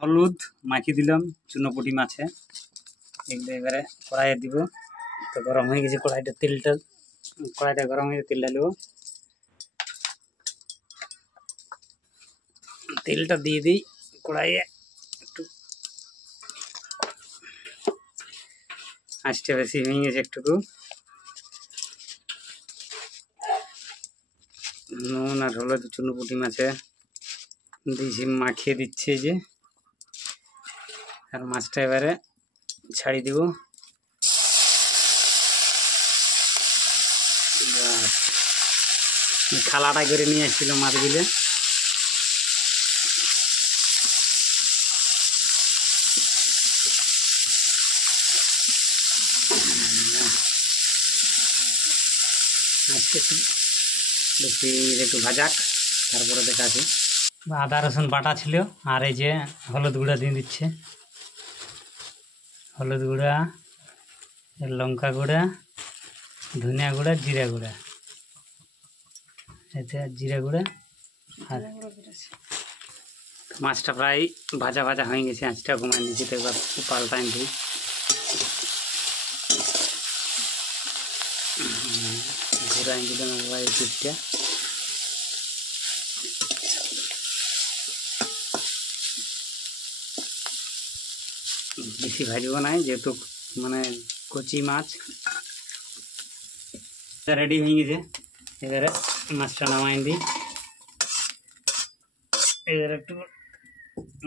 হলুদ মাখি দিলাম চুনোপুটি মাছে। এগুলো এবারে কড়াইয়ে দিব। তো গরম হয়ে গেছে কড়াইটা গরম হয়ে তেলটা দেবো। তেলটা দিয়ে দিই কড়াইয়ে, একটু আঁচটা বেশি হয়ে গেছে একটুকু। নুন আর হলুদ চুনোপুটি মাছে দিয়েছি, মাখিয়ে দিচ্ছে যে। আর মাছটা এবারে ছাড়ি দিব। খালাটা করে নিয়ে এসেছিল মাছগুলো। আজকে বেশি একটু ভাজাক, তারপরে দেখাচ্ছি। আদা রসুন বাটা ছিল, আর এই যে হলুদ গুঁড়া দিয়ে দিচ্ছে। হলুদ গুঁড়া, লঙ্কা গুঁড়া, ধনিয়া গুঁড়া, জিরা গুঁড়া, এতে জিরা গুঁড়া। আর মাছটা প্রায় ভাজা ভাজা হয়ে গেছে, আঁচটা কমায় নিয়েছি। তো এবার পাল্টাই দিই। ঘুরাই দিলাম একবার এই পিঠটা। বেশি ভাজব না, যেহেতু মানে কচি মাছ। রেডি হয়ে গেছে, এবারে মাছটা নামাই দিই। এবারে একটু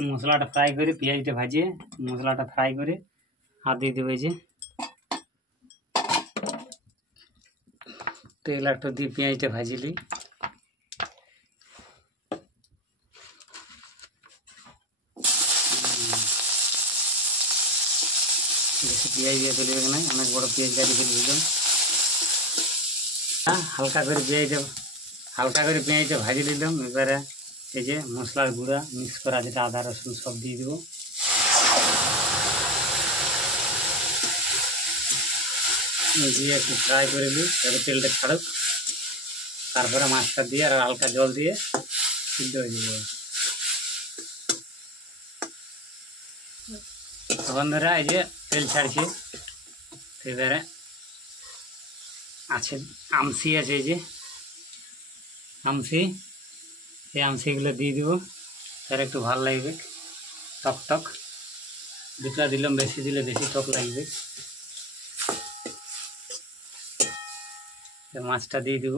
মশলাটা ফ্রাই করে, পেঁয়াজটা ভাজিয়ে মশলাটা ফ্রাই করে আর দিয়ে দেবে। যে তেল একটু দিয়ে পেঁয়াজটা ভাজিলি। বেশি পেঁয়াজ দিয়ে চলবে না, অনেক বড় পেঁয়াজ গাড়ি ফেলে দিলাম। হালকা করে পেঁয়াজটা ভাজি দিলাম। এবারে এই যে মশলার গুঁড়া মিক্স করা, যেটা আদা রসুন সব দিয়ে দেবো। দিয়ে একটু ফ্রাই করে দিই, তারপরে তেলটা ছাড়ুক। তারপরে মাছটা দিয়ে আর হালকা জল দিয়ে সিদ্ধ হয়ে যাবে। তখন ধরে এই যে তেল ছাড়ছে। এবারে আছে আমসি আছে, এই যে আমসি, এই আমসিগুলো দিয়ে দিব। তার একটু ভালো লাগবে, টক টক। দুটা দিলাম, বেশি দিলে বেশি টক লাগবে। মাছটা দিয়ে দিব।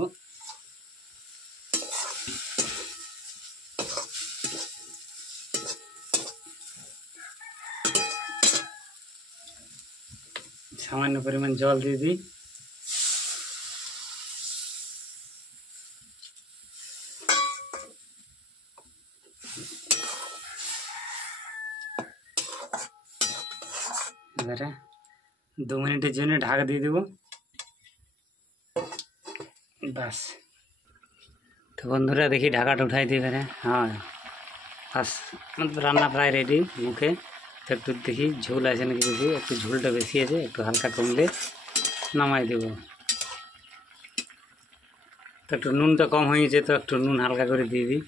সামান্য পরিমাণ জল দিয়ে দিই। এবারে 2 মিনিটের জন্য ঢাকা দিয়ে দেবো। বাস। তো বন্ধুরা দেখি ঢাকাটা উঠাই দিই এবারে। হ্যাঁ, বাস রান্না প্রায় রেডি মুখে। তো একটু দেখি ঝোল আছে নাকি, দেখি একটু ঝোলটা বেশি আছে, একটু হালকা কমলে নামাই দেবো। তো একটু নুনটা কম হয়ে গেছে, তো একটু নুন হালকা করে দিয়ে দিই।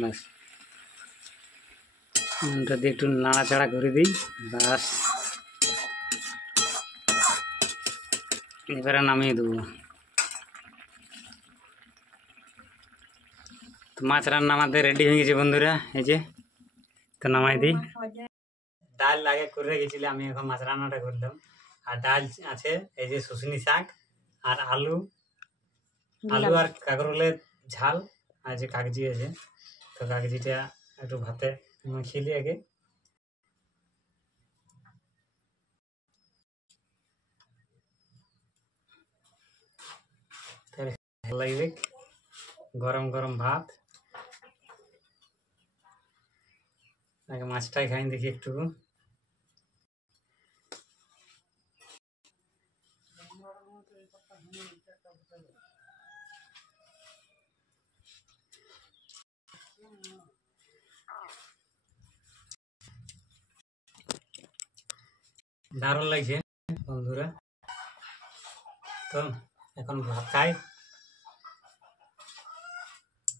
বাস, নুনটা দিয়ে একটু নাড়াচাড়া করে দিই। বাস, এবারে নামিয়ে দেবো। তো মাছ রান্না আমাদের রেডি হয়ে গেছে বন্ধুরা, এই যে। তো নামাই দিই। ডাল আগে করে রেখেছিলাম, আমি এখন মাছ রান্নাটা করলাম। আর ডাল আছে এই যে শুশনি শাক, আর আলু আর কাঁকরোলের ঝাল, আর যে কাগজি আছে। তো কাগজিটা একটু ভাতে মাখিয়ে দিই আগে। ভালো লাগবে গরম গরম ভাত। আগে মাছটাই খাই দেখি একটু। দারুণ লাগছে বন্ধুরা। তো এখন ভাত খাই।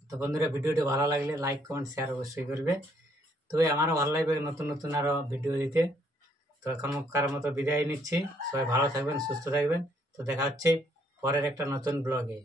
তো বন্ধুরা ভিডিওটি ভালো লাগলে লাইক কমেন্ট শেয়ার অবশ্যই করবে। তবে আমারও ভালো লাগবে নতুন নতুন আরও ভিডিও দিতে। তো এখনকার মতো বিদায় নিচ্ছি, সবাই ভালো থাকবেন, সুস্থ থাকবেন। তো দেখা হচ্ছে পরের একটা নতুন ব্লগে।